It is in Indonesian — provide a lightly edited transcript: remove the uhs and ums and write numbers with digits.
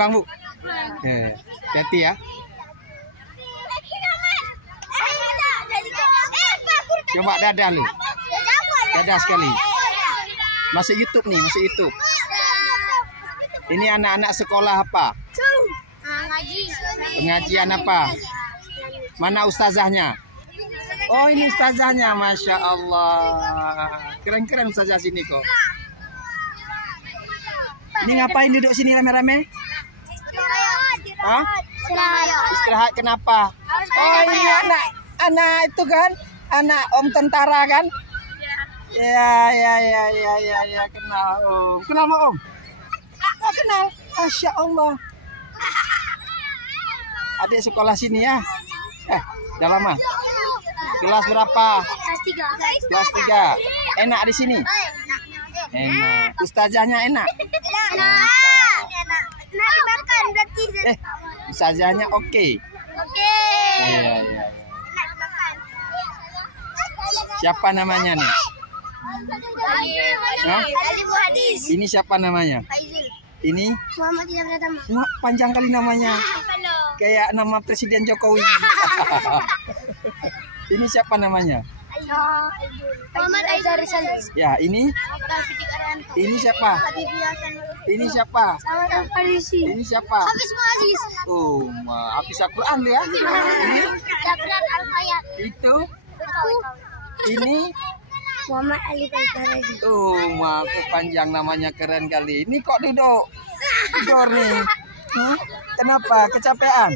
Pulang, Bu. Hati ya. Coba dadah lu. Dadah sekali. Masuk YouTube nih, masuk YouTube. Ini anak-anak sekolah apa? Pengajian apa? Mana ustazahnya? Oh, ini ustazahnya, Masya Allah. Keren-keren ustazah sini kok. Ini ngapain duduk sini rame-rame? Hah? Istirahat kenapa? Oh, ini anak itu kan? Anak Om tentara kan? Ya, kenal Om. Kenal sama Om? Oh, kenal. Masya Allah. Adik sekolah sini ya? Udah lama? Kelas berapa? Kelas 3. Enak di sini? Enak. Ustazahnya enak? Ustazahnya oke? Iya. Siapa namanya nih? Ini siapa namanya? Ini panjang kali namanya. Kayak nama Presiden Jokowi. Ini siapa namanya? Ya, ini siapa? Ini siapa? Ini siapa? Oh, Hafiz Al-Quran ya? Itu? Ini? Muhammad Ali Al-Farazi. Oh, aku panjang namanya, keren kali. Ini kok tidur nih? Kenapa? Kecapean?